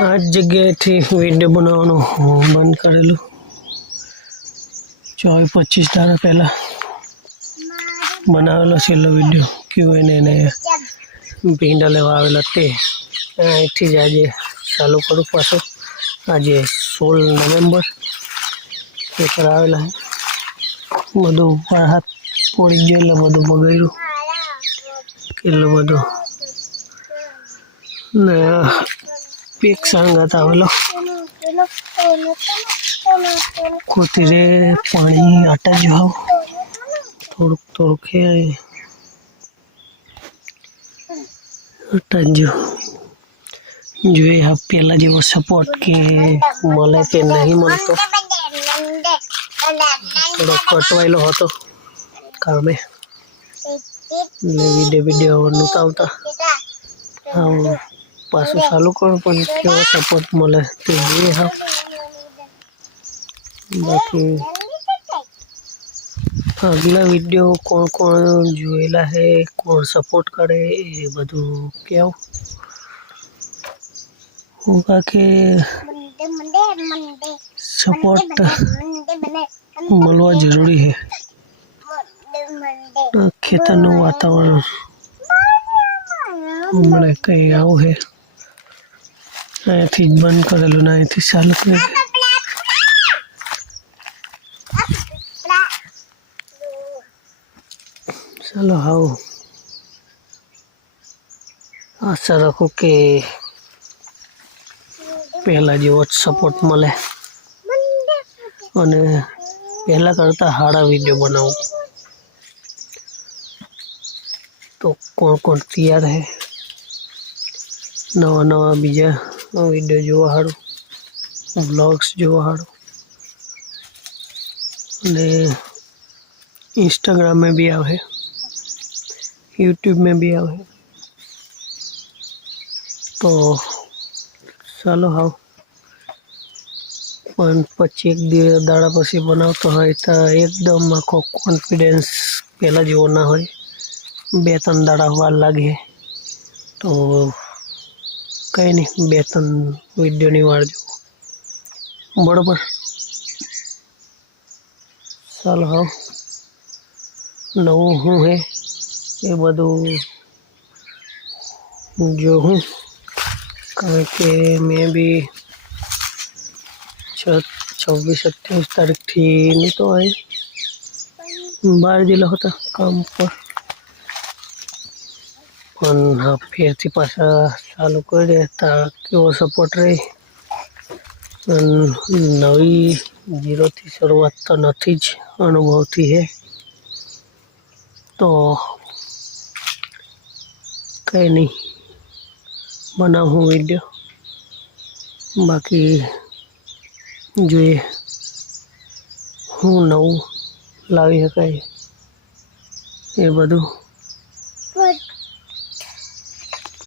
આ જગ્યાએથી વિડીયો બનાવવાનું બંધ કરેલું 24-25 દાડા પહેલાં બનાવેલો છેલ્લો વિડીયો કેવું એને ભીંડા લેવા આવેલા તે અહીંથી જ આજે ચાલુ કરું પાછું આજે 16 નવેમ્બર પેપર આવેલા બધું હાથ પોડી ગયો એટલે બધું બગાડ્યું કેટલું બધું ને પેક સાંગાત આવેલો કોતીરે પાણી આટા જાવ થોડુંક હે આટા જો જોઈએ હા પહેલાં જેવો સપોર્ટ કે મળે કે નહીં મળતો થોડો કટવાયેલો હતો કામે એટલે વિડીયો નહોતા આવતા હા પાછું ચાલુ કરું પણ કેવો સપોર્ટ મળે તે જોઈએ હા બાકી આગલા વિડીયો કોણ જોયેલા હે કોણ સપોર્ટ કરે એ બધું કેવું હું બાકી સપોર્ટ મળવા જરૂરી છે ખેતરનું વાતાવરણ હમણાં કંઈ આવું છે અહીંયાથી જ બંધ કરેલું ને અહીંથી ચાલુ કરેલું ચાલો હાવ આશા રાખું કે પહેલાં જેવો જ સપોર્ટ મળે અને પહેલાં કરતાં સારા વિડીયો બનાવું તો કોણ તૈયાર છે નવા બીજા વિડીયો જોવા સારું વ્લોગ્સ જોવા સારું અને इंस्टाग्राम में भी आवे यूट्यूब में भी आवे तो चलो हाँ पण પછી એક દાડા પછી બનાવતો હોય તો એકદમ આખો કોન્ફિડન્સ પહેલાં જેવો ના હોય 2-3 દાડા વાર લાગે તો કંઈ નહીં 2-3 વિડીયોની વાર જો બરાબર ચાલો હા નવું શું હે એ બધું જો હું કારણ કે મેં બી 26-28 તારીખથી નહોતો આવી બહાર ગયેલો હતો કામ પર પણ હા ફેરથી પાછા ચાલુ કરી તા કેવો સપોર્ટ રહે નવી 0થી શરૂઆત તો નથી જ અનુભવથી હે તો કંઈ નહીં બનાવું વિડીયો બાકી જોઈએ હું નવું લાવી શકાય એ બધું